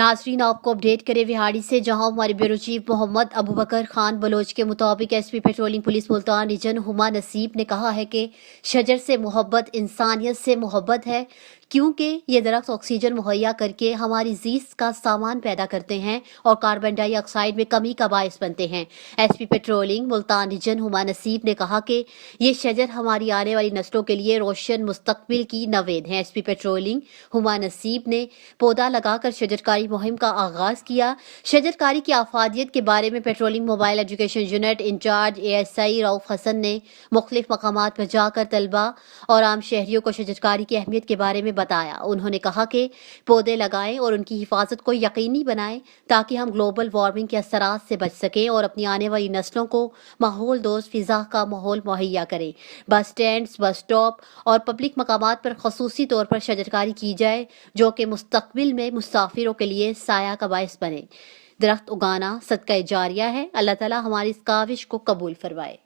नाजरीन आपको अपडेट करें विहाड़ी से, जहां हमारे ब्यूरो चीफ मोहम्मद अबू बकर खान बलोच के मुताबिक SP patrolling police Multan region Huma Naseeb ने कहा है कि शजर से मोहब्बत इंसानियत से मोहब्बत है, क्योंकि ये दरख्त ऑक्सीजन मुहैया करके हमारी जीस्त का सामान पैदा करते हैं और कार्बन डाइऑक्साइड में कमी का बायस बनते हैं। SP patrolling Multan region Huma Naseeb ने कहा कि ये शजर हमारी आने वाली नस्लों के लिए रोशन मुस्तकबिल की नवेद है। एसपी पेट्रोलिंग हुमा नसीब ने पौधा लगाकर शजरकारी मुहिम का आगाज किया। शजरकारी की आफादियत के बारे में patrolling mobile education unit in charge ASI Rauf Hasan ने मुख्तलिफ मकामात पर जाकर तलबा और आम शहरियों को शजरकारी की अहमियत के बारे में बताया। उन्होंने कहा कि पौधे लगाएं और उनकी हिफाजत को यकीनी बनाएं ताकि हम ग्लोबल वार्मिंग के असरात से बच सकें और अपनी आने वाली नस्लों को माहौल दोस्त फिजा का माहौल मुहैया करें। बस स्टैंड्स, बस स्टॉप और पब्लिक मकामात पर खसूसी तौर पर शजरकारी की जाए जो कि मुस्तकबिल में मुसाफिरों के लिए साया का बायस बने। दरख्त उगाना सदका जारिया है। अल्लाह ताला हमारी इस काविश को कबूल फरमाए।